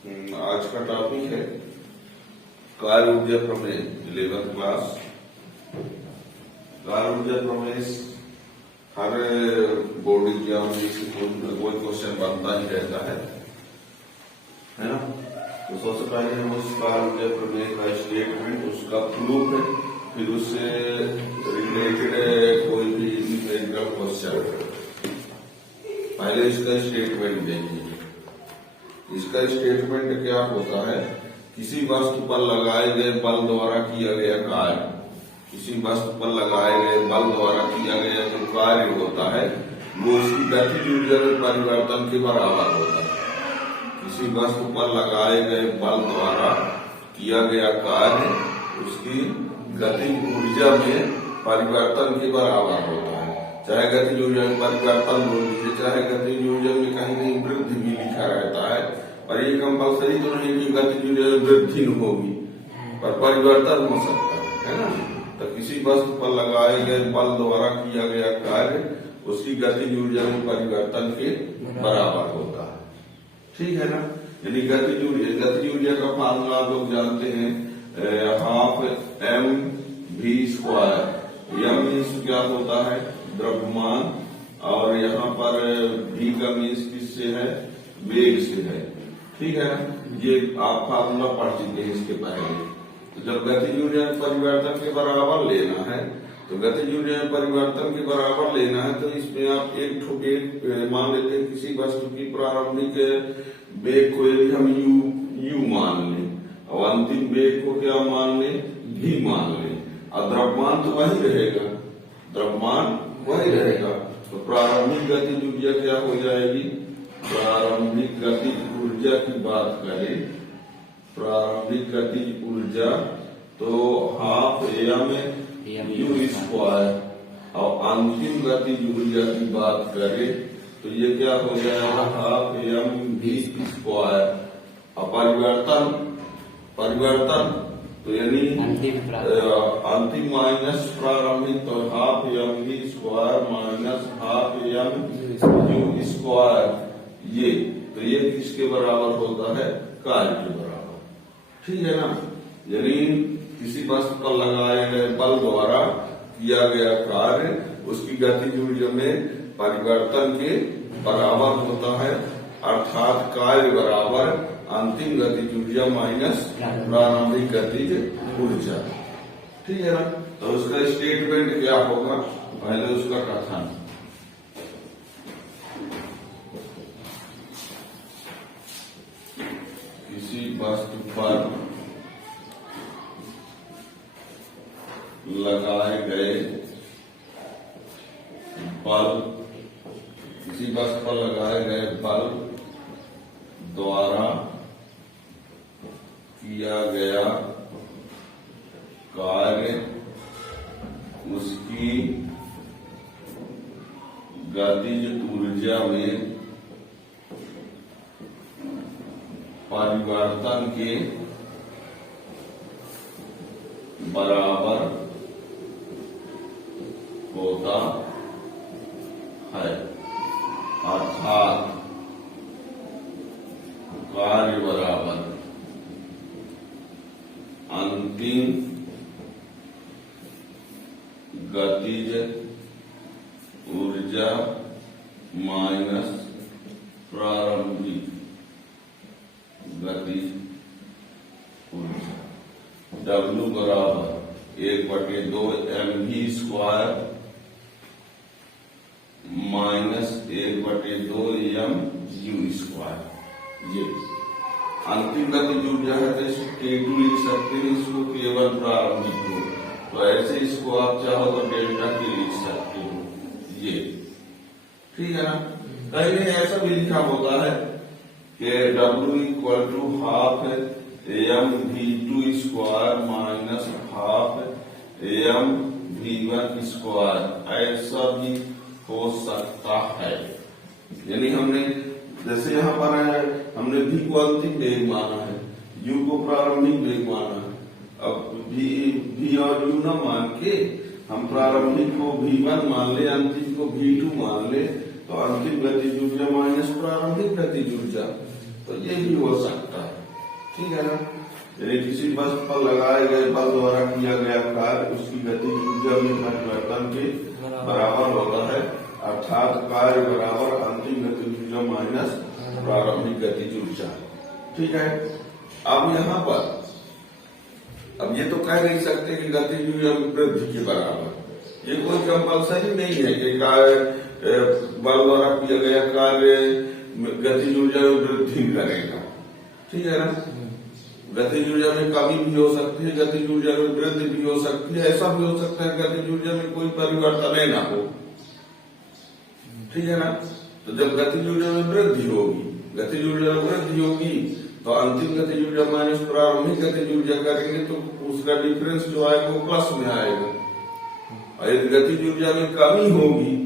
आज का टॉपिक है कार्य ऊर्जा प्रमेय 11th क्लास। कार्य ऊर्जा प्रमेय हर बोर्ड एग्जाम में कोई क्वेश्चन बनता ही रहता है ना। तो सबसे पहले हम उस कार्य ऊर्जा प्रमेय का स्टेटमेंट, उसका प्रूफ है, फिर उससे रिलेटेड कोई भी इंटीग्रल क्वेश्चन। पहले इसका स्टेटमेंट देखिए। इसका स्टेटमेंट क्या होता है? किसी वस्तु पर लगाए गए बल द्वारा किया गया कार्य, किसी वस्तु पर लगाए गए बल द्वारा किया गया जो कार्य होता है वो उसकी गतिज ऊर्जा में परिवर्तन के बराबर होता है। किसी वस्तु पर लगाए गए बल द्वारा किया गया कार्य उसकी गतिज ऊर्जा में परिवर्तन के बराबर होता है। चाहे गतिज ऊर्जा में परिवर्तन हो लीजिए, चाहे गतिज ऊर्जा में कहीं कहीं वृद्धि भी लिखा रहता है, पर ये कंपल्सरी तो नहीं कि गतिज ऊर्जा में वृद्धि होगी, पर परिवर्तन हो सकता है ना। तो किसी वस्तु पर लगाए गए बल द्वारा किया गया कार्य उसकी गतिज ऊर्जा में परिवर्तन के बराबर होता है। ठीक है ना। यानी गतिज ऊर्जा का फार्मूला आप लोग जानते हैं, half M V square. M means क्या होता है? द्रव्यमान, और यहाँ पर v का मीन्स किससे है? वेग से है। ठीक है ना। ये आप फार्मूला पढ़ चुके हैं इसके पहले। तो जब गतिज ऊर्जा में परिवर्तन के बराबर लेना है, तो गतिज ऊर्जा में परिवर्तन के बराबर लेना है, तो इसमें आप एक मान लेते हैं किसी वस्तु की प्रारंभिक वेग को यदि हम u मान लें और अंतिम वेग को क्या मान लें? v मान लें, और द्रव्यमान तो वही रहेगा, द्रव्यमान वही रहेगा। तो प्रारंभिक गतिज ऊर्जा क्या हो जाएगी? प्रारंभिक गतिज ऊर्जा की बात करें, प्रारंभिक गतिज ऊर्जा तो हाफ एम यू स्क्वायर, और अंतिम गतिज ऊर्जा की बात करें तो ये क्या हो जाएगा? Half M V square. और परिवर्तन तो यानी अंतिम माइनस प्रारंभिक, तो half M V square minus half M U square. ये तो ये किसके बराबर होता है? कार्य के बराबर। ठीक है ना। यानी किसी वस्तु पर लगाए गए बल द्वारा किया गया कार्य उसकी गतिज ऊर्जा में परिवर्तन के बराबर होता है, अर्थात कार्य बराबर अंतिम गतिज ऊर्जा माइनस प्रारंभिक गतिज ऊर्जा। ठीक है ना। तो उसका स्टेटमेंट क्या होगा? पहले उसका कथन। किसी वस्तु पर लगाए गए बल, किसी वस्तु पर लगाए गए बल द्वारा किया गया कार्य उसकी गतिज ऊर्जा में परिवर्तन के बराबर होता है, अर्थात कार्य बराबर अंतिम गतिज ऊर्जा माइनस प्रारंभिक गतिज ऊर्जा। W बराबर 1/2 mv square minus 1/2 mu square. ये अंतिम गतिज ऊर्जा है, तो इसको K2 लिख सकते हैं, इसको केवल प्रारंभिक को, तो ऐसे इसको आप चाहो तो डेल्टा K लिख सकते हो। ये ठीक है ना। कहीं नहीं ऐसा भी लिखा होता है कि W equal to half M V2 square minus half M V1 square, ऐसा भी हो सकता है। यानी हमने जैसे यहाँ पर हमने V को अंतिम वेग माना है, U को प्रारंभिक वेग माना है। अब V और U न मान के हम प्रारंभिक को V1 मान ले, अंतिम को V2 मान ले, तो अंतिम गतिज ऊर्जा माइनस प्रारंभिक गतिज ऊर्जा, तो ये भी हो सकता है, ठीक है ना। यदि किसी वस्तु पर लगाए गए बल द्वारा किया गया कार्य उसकी गतिज ऊर्जा में परिवर्तन के बराबर होता है, अर्थात कार्य बराबर अंतिम गतिज ऊर्जा माइनस प्रारंभिक गतिज ऊर्जा, ठीक है। अब यहाँ पर अब ये तो कह नहीं सकते कि गतिज ऊर्जा में वृद्धि के बराबर, ये कोई कंपल्सरी नहीं है कि कार्य बल द्वारा किया गया कार्य गतिज ऊर्जा में वृद्धि करेगा, ठीक है ना। गतिज ऊर्जा में कमी भी हो सकती है, गतिज ऊर्जा में वृद्धि भी हो सकती है, ऐसा भी हो सकता है गतिज ऊर्जा में कोई परिवर्तन ना हो, ठीक है ना। तो जब गतिज ऊर्जा में वृद्धि होगी, गतिज ऊर्जा में वृद्धि होगी तो अंतिम गतिज ऊर्जा माइनस प्रारंभिक गतिज ऊर्जा करेंगे तो उसका डिफरेंस जो आएगा वो प्लस में आएगा, और यदि गतिज ऊर्जा में कमी होगी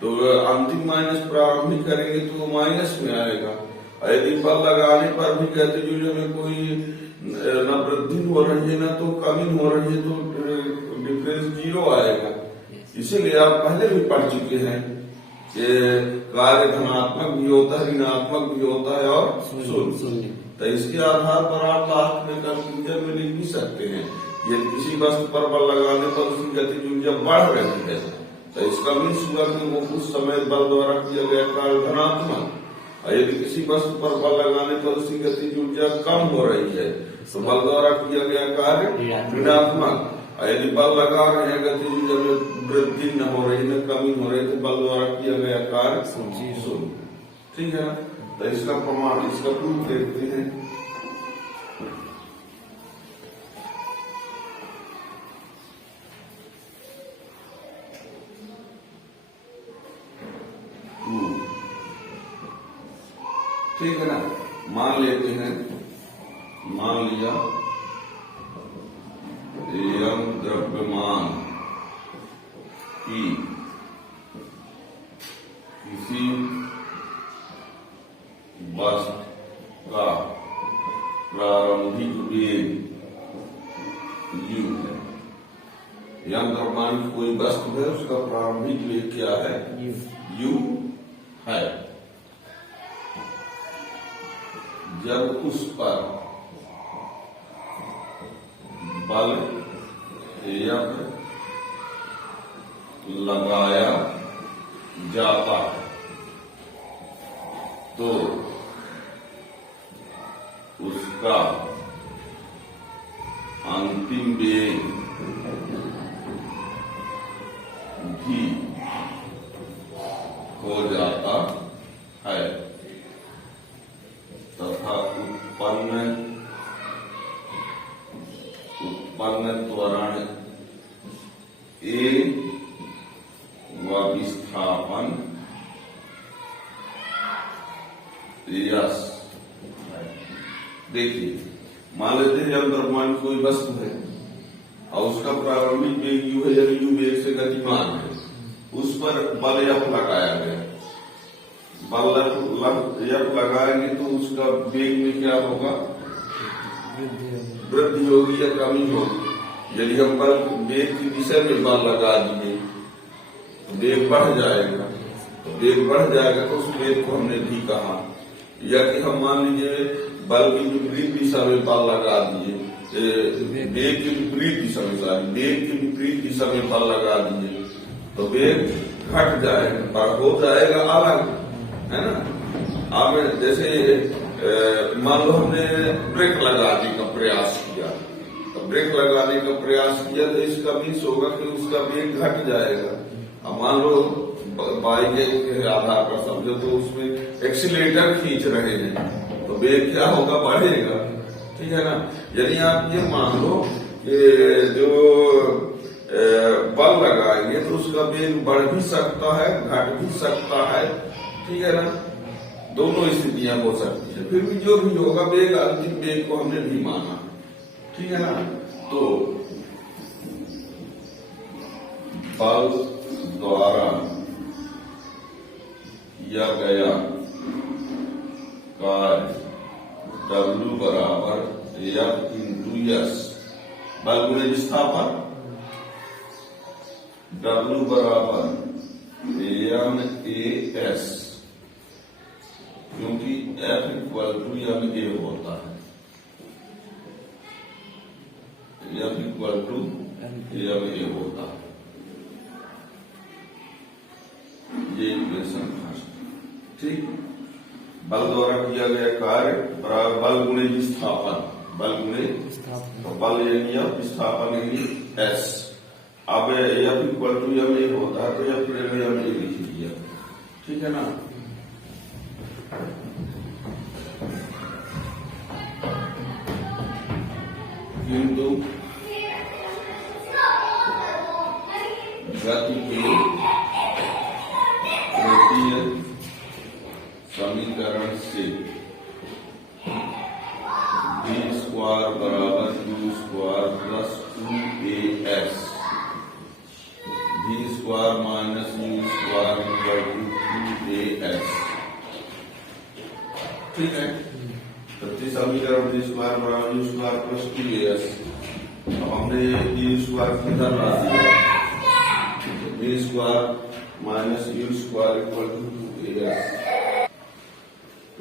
तो अंतिम माइनस प्रारंभिक करेंगे तो वो माइनस में आएगा, और यदि बल लगाने पर भी गतिज ऊर्जा में कोई न वृद्धि हो रही है न तो कमी हो रही है तो डिफरेंस 0 आएगा। इसीलिए आप पहले भी पढ़ चुके हैं कि कार्य धनात्मक भी होता है, ऋणात्मक भी होता है और शून्य। तो इसके आधार पर आप लास्ट में कंक्लूजन में लिख भी सकते हैं, यदि किसी वस्तु पर बल लगाने पर उसकी गतिज ऊर्जा बढ़ रही है तो इसका मीन्स हुआ कि वो कुछ समय बल द्वारा किया गया कार्य धनात्मक, और यदि किसी वस्तु पर बल लगाने पर उसकी गतिज ऊर्जा कम हो रही है तो बल द्वारा किया गया कार्य ऋणात्मक, और यदि बल लगा रहे हैं गतिज ऊर्जा में वृद्धि न हो रही न कमी हो रही तो बल द्वारा किया गया कार्य शून्य, ठीक है ना। तो इसका प्रमाण, इसका प्रूफ देखते हैं। ठीक है ना। मान लेते हैं, मान लिया यम द्रव्यमान की किसी वस्तु का प्रारंभिक वेग u है। यम द्रव्यमान की कोई वस्तु है, उसका प्रारंभिक वेग क्या है? u है। जब उस पर बल यक लगाया जाता है तो उसका अंतिम वेग भी हो जाता है तथा उत्पन्न त्वरण ए व विस्थापन यस। देखिए, मान लेते हैं जब द्रव्यमान कोई वस्तु है और उसका प्रारंभिक वेग u है, यानी u वेग से गतिमान है, उस पर बल F लगाया गया। बल F लगाएंगे तो उसका वेग में क्या होगा? वृद्धि होगी या कमी होगी? यदि हम बल वेग की दिशा में बल लगा दिए तो वेग बढ़ जाएगा, तो वेग बढ़ जाएगा तो उस वेग को हमने भी कहा। या कि हम मान लीजिए बल की विपरीत दिशा में बल लगा दिए, वेग की विपरीत दिशा में, वेग की विपरीत दिशा में बल लगा दिए तो वेग घट जाएगा पर हो जाएगा अलग, है ना। आप जैसे मान लो हमने ब्रेक लगाने का प्रयास किया, तो ब्रेक लगाने का प्रयास किया तो इसका मीन्स होगा कि उसका वेग घट जाएगा। अब मान लो बाइक के आधार पर समझो तो उसमें एक्सीलेटर खींच रहे हैं तो वेग क्या होगा? बढ़ेगा, ठीक है ना। यदि आप ये मान लो कि जो बल लगाएंगे तो उसका वेग बढ़ भी सकता है, घट भी सकता है, ठीक है ना। दोनों स्थितियां हो सकती है, फिर भी जो भी होगा वेग अंतिम वेग को हमने भी माना, ठीक है ना। तो बल द्वारा किया गया कार्य W बराबर F इंटू यस, बल गुणे विस्थापन, W बराबर M A S, क्योंकि क्योंकि F इक्वल टू यम ए होता है, F इक्वल टू यम ए होता है। ये इक्वेशन फर्स्ट। ठीक, बल द्वारा किया गया कार्य बराबर बल गुणे विस्थापन, बल गुणे तो बल यानी अब विस्थापन यानी एस। अब F इक्वल टू यम ए होता है तो F यम ए लिख दिया, ठीक है ना। किंतु गति के गणितीय समीकरण से v स्क्वायर बराबर u square plus 2as, v square minus u square equal to 2as। ठीक है, प्रति समीकरण v स्क्वायर बराबर u स्क्वायर प्लस 2as। अब हमने u स्क्वायर की धनराशि v square minus u square equal to 2as,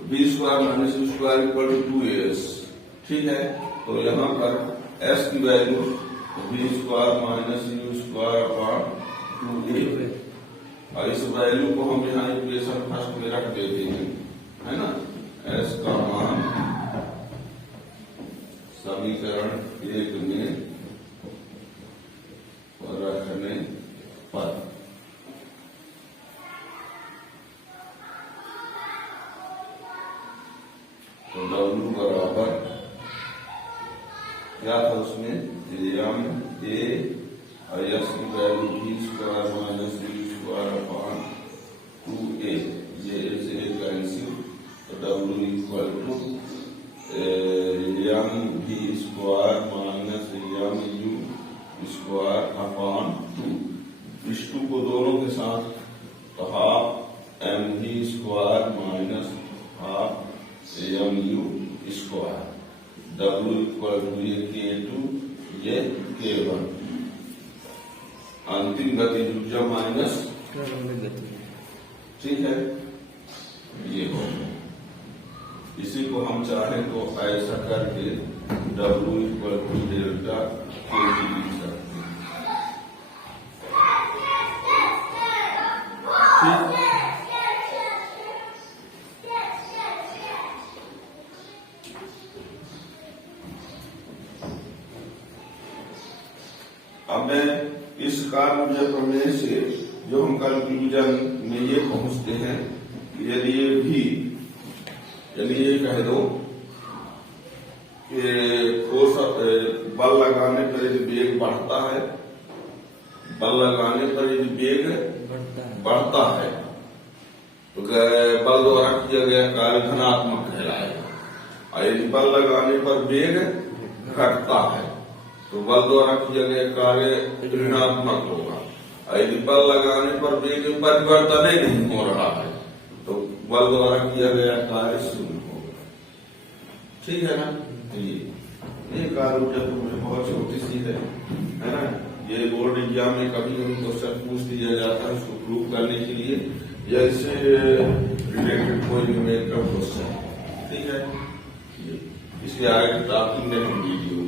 v square minus u square equal to 2as। ठीक है, तो यहाँ पर s की value v square minus u square upon 2a, और इस वैल्यू को हम यहाँ इक्वेशन फर्स्ट में रख देते हैं, है ना। s का मान समीकरण 1 में रखने पर तो W बराबर क्या था उसमें, यम ए और यस की value v square minus u square upon 2a, ये से कैंसिल, तो W equal to M v square minus M u square upon 2, इस 2 को दोनों के साथ तो half M v square minus half M U square, W equal to ये K2 ये K1, अंतिम गति ऊर्जा माइनस। ठीक है, ये हो, इसी को हम चाहें तो ऐसा करके W equal to delta K लिख सकते हैं। ठीक, अब मैं इस कार्य ऊर्जा प्रमेय से जो हम कंक्लूजन में ये पहुंचते हैं, यदि ये भी, यदि ये कह दो कि फोर्स बल लगाने पर यदि वेग बढ़ता है, बल लगाने पर यदि वेग बढ़ता है तो बल द्वारा किया गया कार्य धनात्मक कहलाएगा, और यदि बल लगाने पर वेग घटता है तो बल द्वारा किया गया कार्य ऋणात्मक होगा, और यदि बल लगाने पर वेग में परिवर्तन ही नहीं हो रहा है तो बल द्वारा किया गया कार्य शून्य होगा। ठीक है ना। ये कार्य ऊर्जा बहुत छोटी सी है ना। ये बोर्ड एग्जाम में कभी कभी क्वेश्चन पूछ दिया जाता है उसको प्रूव करने के लिए, या इससे रिलेटेड कोई न्यूमेरिकल क्वेश्चन। ठीक है, इसके आगे टॉपिक में हम वीडियो